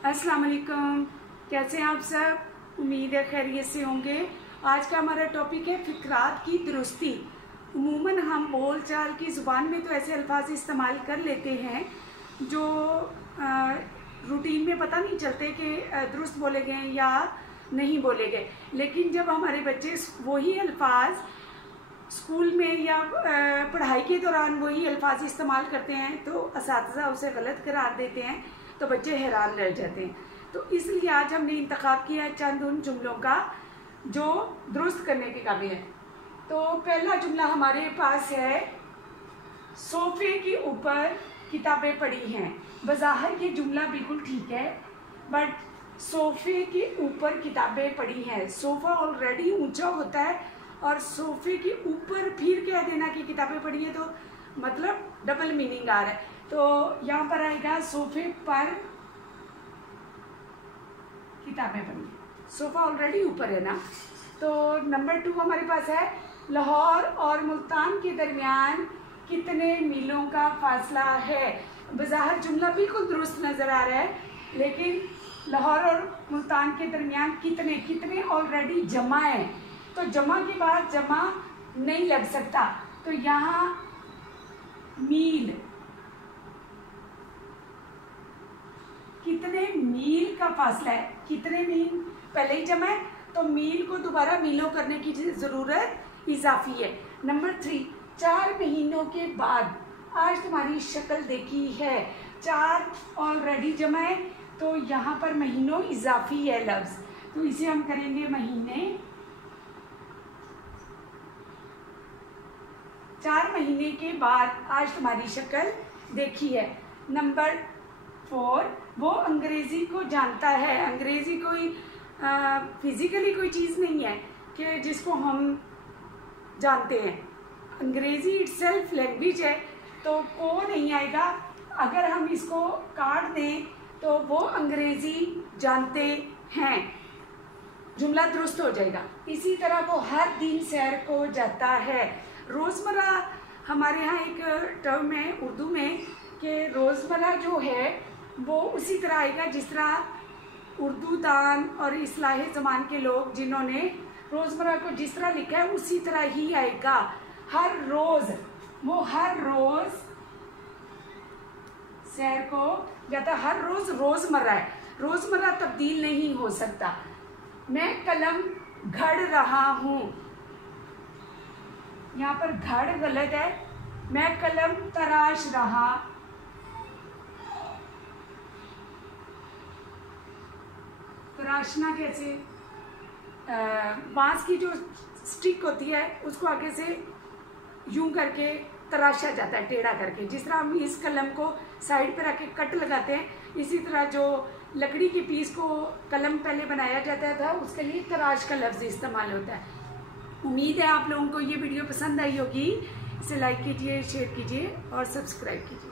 अस्सलाम वालेकुम। कैसे हैं आप सब? उम्मीद है खैरियत से होंगे। आज का हमारा टॉपिक है फिक्रात की दुरुस्ती। उमूमन हम बोल चाल की ज़ुबान में तो ऐसे अल्फाज इस्तेमाल कर लेते हैं जो रूटीन में पता नहीं चलते कि दुरुस्त बोले गए या नहीं बोले गए, लेकिन जब हमारे बच्चे वही अल्फाज स्कूल में या पढ़ाई के दौरान वही अल्फाज इस्तेमाल करते हैं तो असातिज़ा उसे गलत करार देते हैं, तो बच्चे हैरान रह जाते हैं। तो इसलिए आज हमने इंतखाब किया है चंद उन जुमलों का जो दुरुस्त करने के काबिल है। तो पहला जुमला हमारे पास है, सोफे के ऊपर किताबें पड़ी हैं। बज़ाहिर ये जुमला बिल्कुल ठीक है, बट सोफे के ऊपर किताबें पड़ी हैं, सोफ़ा ऑलरेडी ऊंचा होता है और सोफे के ऊपर फिर कह देना कि किताबें पड़ी हैं तो मतलब डबल मीनिंग आ रहा है। तो यहाँ पर आएगा सोफे पर किताबें पड़ी हैं, सोफा ऑलरेडी ऊपर है ना। तो नंबर 2 हमारे पास है, लाहौर और मुल्तान के दरमियान कितने मीलों का फासला है। बज़ाहिर जुमला बिल्कुल दुरुस्त नज़र आ रहा है, लेकिन लाहौर और मुल्तान के दरमियान कितने कितने ऑलरेडी जमा है, तो जमा के बाद जमा नहीं लग सकता, तो यहाँ मील, कितने मील का फासला है, कितने मील पहले ही जमा है तो मील को दोबारा मीलों करने की ज़रूरत इजाफी है। नंबर 3, 4 महीनों के बाद आज तुम्हारी शक्ल देखी है। 4 ऑलरेडी जमा है तो यहाँ पर महीनों इजाफी है लफ्ज़, तो इसे हम करेंगे महीने। 4 महीने के बाद आज तुम्हारी शक्ल देखी है। नंबर 4, वो अंग्रेज़ी को जानता है। अंग्रेज़ी कोई फिज़िकली कोई चीज़ नहीं है कि जिसको हम जानते हैं, अंग्रेज़ी इटसेल्फ लैंग्वेज है, तो को नहीं आएगा। अगर हम इसको काट दें तो वो अंग्रेज़ी जानते हैं, जुमला दुरुस्त हो जाएगा। इसी तरह वो हर दिन सैर को जाता है। रोज़मर्रा हमारे यहाँ एक टर्म है उर्दू में कि रोज़मर्रा जो है वो उसी तरह आएगा जिस तरह उर्दू दान और इस्लाह ज़मान के लोग जिन्होंने रोज़मर्रा को जिस तरह लिखा है उसी तरह ही आएगा। हर रोज़, वो हर रोज़ सैर को जाता, हर रोज़ रोज़मर्रा है, रोज़मर्रा तब्दील नहीं हो सकता। मैं कलम घड़ रहा हूँ, यहाँ पर घड़ गलत है, मैं कलम तराश रहा। तराशना कैसे, बांस की जो स्टिक होती है उसको आगे से यूं करके तराशा जाता है टेढ़ा करके, जिस तरह हम इस कलम को साइड पर रख के कट लगाते हैं, इसी तरह जो लकड़ी के पीस को कलम पहले बनाया जाता था उसके लिए तराश का लफ्ज़ इस्तेमाल होता है। उम्मीद है आप लोगों को ये वीडियो पसंद आई होगी। इसे लाइक कीजिए, शेयर कीजिए और सब्सक्राइब कीजिए।